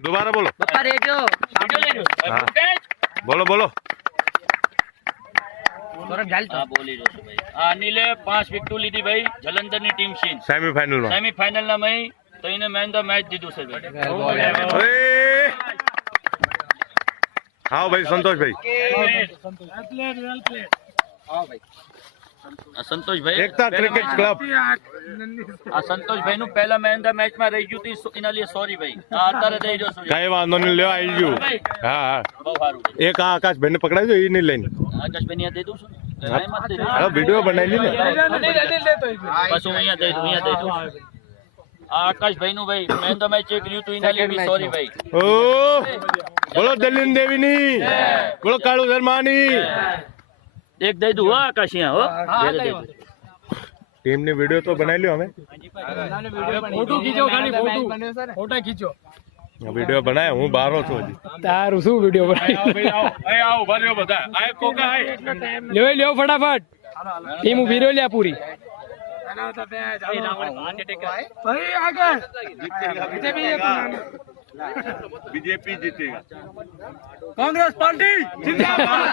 दोबारा बोलो પપ્પા રેજો हाँ बोलो बोलो સૌરભ જાલ તો બોલી રહ્યો છું ભાઈ આ અનિલે 5 વિકેટ લીધી ભાઈ જલંધર ની ટીમ છે सेमीफाइनल में સેમીફાઇનલ ના મેં તો એને મેન ધ મેચ દીધું છે ભાઈ हाँ भाई संतोष भाई આ સંતોષભાઈ एकता क्रिकेट क्लब આ સંતોષભાઈ નું પહેલા મેન ધ મેચ માં રહી ગયું હતું એના लिए સોરી ભાઈ આ અત્યારે દઈ રહ્યો છું कई वांधो नहीं ले आई गयो हाँ हाँ બહુ સારું एक आ आकाश भाई ने पकड़ाई दो ये नहीं लेनी આકાશભાઈ ને દઈ દઉં છું हाँ वीडियो बनाई ली ना બસ હું અહીંયા દઈ દઉં આ આકાશભાઈ નું ભાઈ મેન ધ મેચ એક રહ્યું હતું એના लिए બી સોરી ભાઈ ओ बोलो दलिन देवी नी बोलो कालू शर्मा नी એક દઈ દઉં હો આકાશ અહીંયા હો टीम ने वीडियो तो बनाई लियो हमें फोटो खींचो खाली फोटो खींचो वीडियो बनाया हूँ बाहर छू हजी तारू શું વિડિયો બનાવી आओ बारियो बता आए कोका आए લ્યો ફટાફટ ટીમ ઉભી રહ્યો લ્યા પૂરી ભાઈ આગળ बीजेपी जीतेगा कांग्रेस पार्टी जिंदाबाद